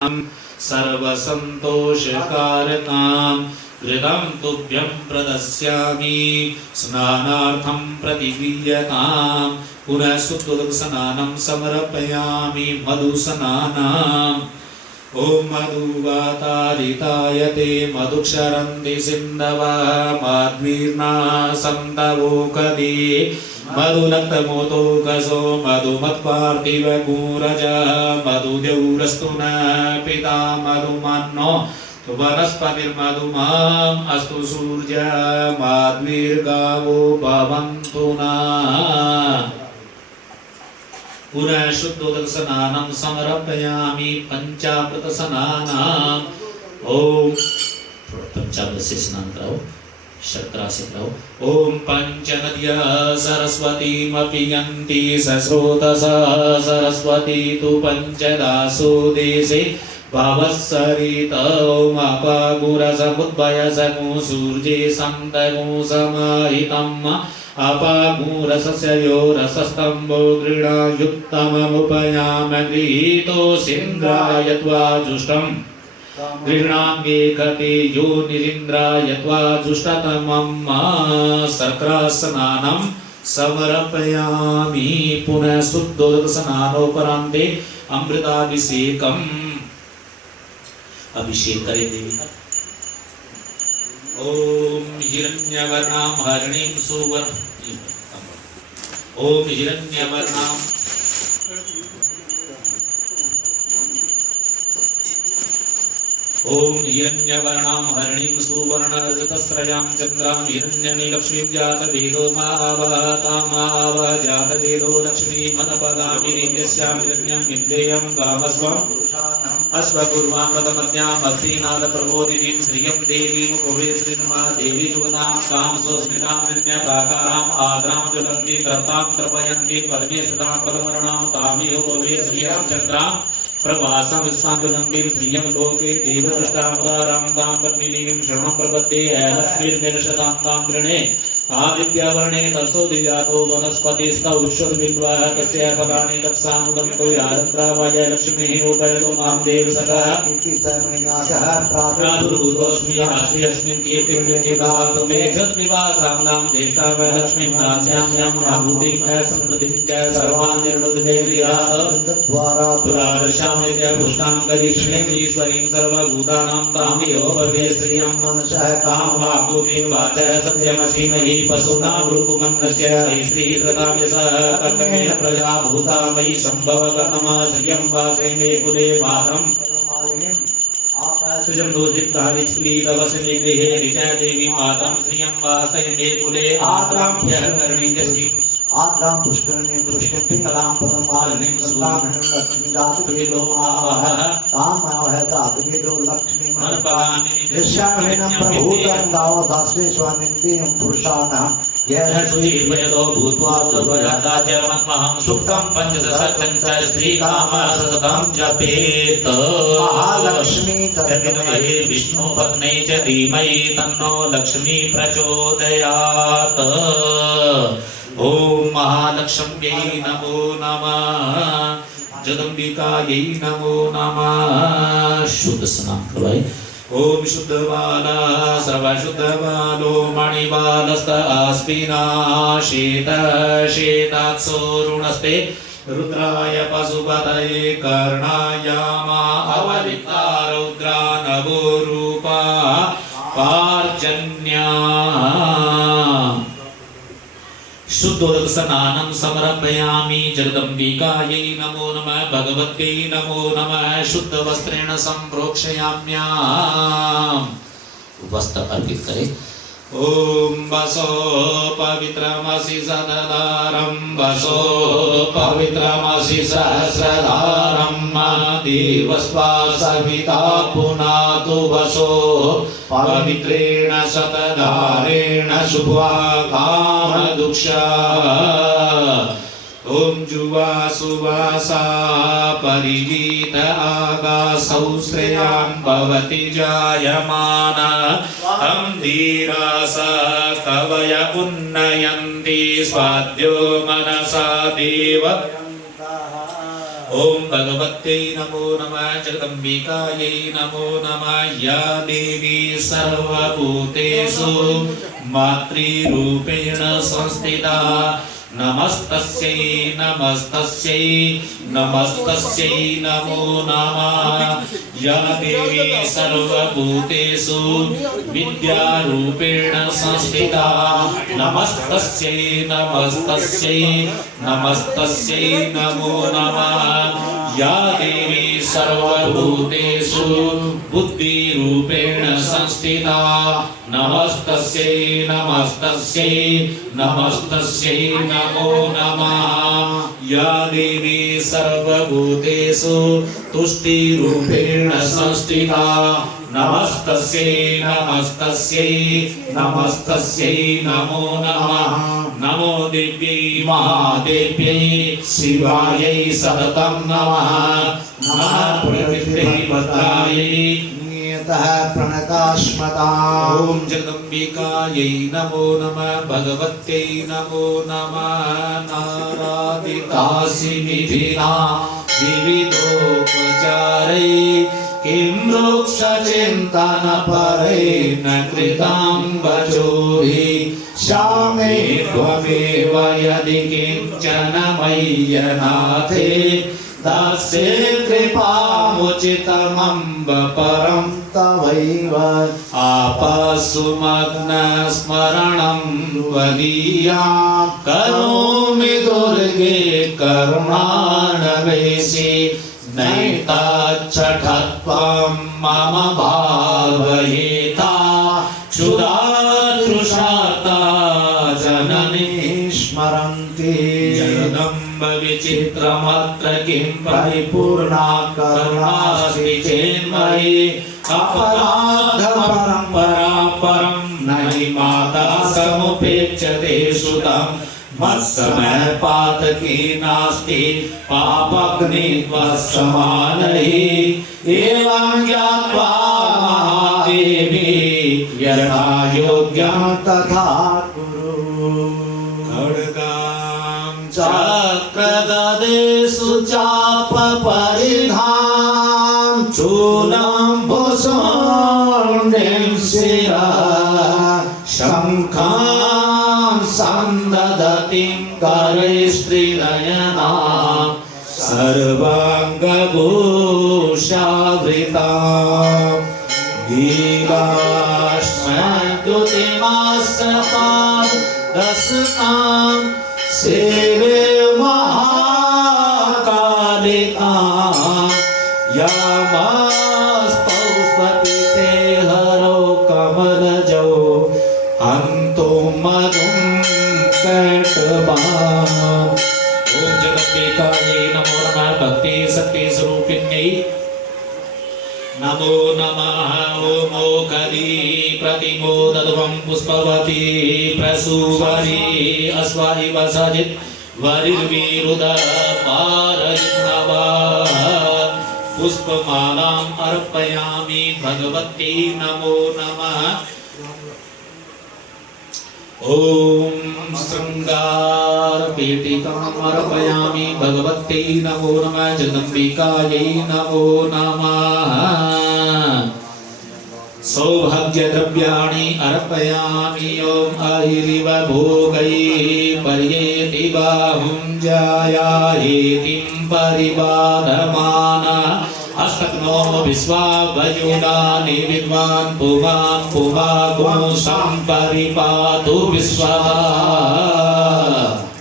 सर्वसन्तोषकारकां घृतं तुभ्यं प्रदस्यामि स्नानार्थं प्रतिगृह्यतां पुनः शुद्धोदकस्नानं समर्पयामि मधुस्नानम् ओम मधुवातारिताय ते मधुक्षरन्ति सिन्धवः माध्वीर्ना सन्तवोकदे मधुलक्तमोतोकसो मधुमत्पार्थिवगूरजः मधुदेवरस्तु न पिता मधुमन्नो वनस्पतिर्मधुमाम् अस्तु सूर्यः माध्वीर्गावो भवन्तु नः पुनः शुद्धोदकस्नानं समर्पयामि पंचामृतस्नानम् ओम पंचामृत से स्नान कराओ शर्करा से कराओ ओम पंचनद्यः सरस्वतीमपि यन्ति सस्रोतसः सरस्वती तु पंचदासो देशे भावस्सरितौ अपागुरसमुद्भयसगु सूर्ये सन्तगु समाहितम् अपागूरसस्यो रसस्तंभो गृणायुक्तममुपयामि गृहीतो सिन्द्राय त्वा जुष्टम् गृह्णाम्ये कते यो निरिन्द्राय त्वा जुष्टतमम् शर्करास्नानं समर्पयामि पुनः शुद्धोदकस्नानोपरान्ते अमृताभिषेकम् अभिषेक करे देवी ओम हिरण्यवर्णां हरिणीं सुवर्ण ओम हिरण्यवर्णां ओम हिरण्यवर्णां हरिणीं सुवर्णरजतस्रजां चन्द्रां हिरण्यनीलक्ष्मीं जातवेदो मावतामावह जातवेदो लक्ष्मीमनपगामिनीं यस्यां हिरण्यं विद्येयं गामस्वम् अस्वकुर्वामृतमद्याम् अग्निनादप्रबोधिनीं श्रियं देवीं उपवेश्रीन्मा देवी जुगतां तां स्वस्मितां विन्यप्राकाराम् आद्रां ज्वलन्तीं कृतां तर्पयन्तीं पद्मे सदां पदमरणां तामेव उपवेश्रियं चन्द्रां प्रवासं विस्ताञ्जुलन्तीं श्रियं लोके देवदृष्टावतारां तां पद्मिनीं शरणं प्रपद्ये लक्ष्मीर्निर्षदां तां गृणे आदित्यवर्णे तत्सो दिजातो वनस्पतिस्तौषधविद्वाः कस्य फलानि तत्सामुदन्तो यारन्द्रावाय लक्ष्मीः उपयतो मां देवसखः प्रादुर्भूतोऽस्मि अस्मिन् कीर्तिं विद्यभातो मे क्षत्रिवासां नाम ज्येष्ठा वै लक्ष्मीं दास्याम्यं आहुतिं समृद्धिं च सर्वान् निर्णुद्वेर्याद्वारा पुरादर्शामित्य पुष्टां करीक्ष्णीं ईश्वरीं सर्वभूतानां तामेव भवे श्रियं मनसः कामवाक्पूर्तिं वाचः सत्यमसीमहि पशूनां रूपमन्नस्य श्रीकृताव्यसः कर्मेण प्रजा भूता मयि सम्भवकर्मः श्रियं वासे मे कुले मातरम् सृजं दोजित्तादिक्लीतवसने गृहे ऋचा देवी मातरं श्रियं वासे मे कुले आद्रां ह्यकर्णीं जस्टिं आद्रां पुष्करणीं पुष्टिं पिङ्गलां पदमालिनीं सुलाभिं लक्ष्मीं जातवेदो मावहः तामावह जातवेदो लक्ष्मीं मनपगामिनीं यस्यामहिनं प्रभूतं गावदास्ते स्वामिन्द्रियं पुरुषाणां यः सुजीवयतो भूत्वा तद्वजाताचरणमहं सुप्तं पञ्चदशं च श्रीकामसततं जपेत् महालक्ष्मी तद्विद्महे विष्णुपत्न्यै च धीमहि तन्नो लक्ष्मी प्रचोदयात् ओम महालक्ष्म्यै नमो नमः जगदम्बिकायै नमो नमः शुद्ध स्नान करवाए ओम शुद्धबाला सर्वशुद्धबालो मणिबालस्त आस्पिना शीत शीतात्सोरुणस्ते रुद्राय पशुपतये कर्णाय मा अवलिप्ता रुद्रा नवो रूपा पार्जन्या शुद्धोदकस्नानं समर्पयामि जगदम्बिकायै नमो नमः भगवत्यै नमो नमः शुद्धवस्त्रेण सम्प्रोक्षयाम्याम् वस्त्र अर्पित करें ओम वसो पवित्रमसि सततारं वसो पवित्रमसि सहस्रधारं देवस्वा सविता पुनातु वसो पवित्रेण शतधारेण शुभा कामदुक्षा ओम जुवा सुवासा परिवीत आगासौ श्रेयान् भवति जायमान धीरास कवय उन्नयन्ति स्वाद्यो मनसा देव ओम भगवत्यै नमो नमः जगदम्बिकायै नमो नमः या देवी सर्वभूतेषु मातृरूपेण संस्थिता नमस्तस्यै नमस्तस्यै नमस्तस्यै नमो नमः या देवी सर्वभूतेषु विद्यारूपेण संस्थिता नमस्तस्यै नमस्तस्यै नमस्तस्यै नमो नमः या देवी सर्वभूतेषु बुद्धिरूपेण संस्थिता नमस्तस्यै नमस्तस्यै नमस्तस्यै नमो नमः या देवी सर्वभूतेषु तुष्टिरूपेण संस्थिता नमस्तस्यै नमस्तस्यै नमस्तस्यै नमो नमः नमो देव्यै महादेव्यै शिवायै सततं नमः नमः प्रकृत्यै भद्रायै प्रणतास्मताम् ओम जगदम्बिकायै नमो नमः भगवत्यै नमो नमः नारादितासि विधिना विविधोपचारै किं वृक्षचिन्तनपरेण कृतं वचोहि श्यामे त्वमेव यदि किञ्चन मय्यनाथे तस्य कृपामुचितमम्ब परं तवैव आपसुमग्नस्मरणं त्वदीयां करोमि दुर्गे करुणानवेशि नैताच्छठत्वं मम भावयेता क्षुधातृषार्ता जननी स्मरन्ति जगदम्ब विचित्रमत्र किं परिपूर्णा करुणास्ति चेन्मयि अपराधपरम्परा परं न हि माता समुपेक्षते सुतं मत्समयपातकी नास्ति पापग्नित्वसमानैः एवं ज्ञात्वा महादेवी यथा योग्यं तथा कुरु खड्गां चक्रगदेषु चापपरिधां चूलं भुसुण्डिं शिरः शङ्खां सन्दधतिं करैस्त्रिनयनां सर्वाङ्गभूषावृतां दीर्घाश्मद्युतिमासपादस्तां सेवे महाकालिकां यामास्तौस्पति ते हरो कमलजो हन्तु मधुं कैटभाम् ओम जगदम्बिकायै नमो नमः भक्ति शक्ति स्वरूपिण्यै नमो नमः ओम ओकरी प्रतिमोदध्वं पुष्पवती प्रसूवरी अस्वाहि वसजित् वरिर्विरुद पारयित्नवः पुष्पमालाम् अर्पयामि भगवत्यै नमो नमः ओम शृंगारपेटिकाम् अर्पयामि भगवत्यै नमो नमः जगदम्बिकायै नमो नमः सौभाग्यद्रव्याणि अर्पयामि ओम अहिरिव भोगैः पर्येति बाहुं जायाहेतिं परिबाधमानः अष्टकनो विश्वावयुनानि विद्वान् पुमान् पुमागुं सम्परिपातु विश्वा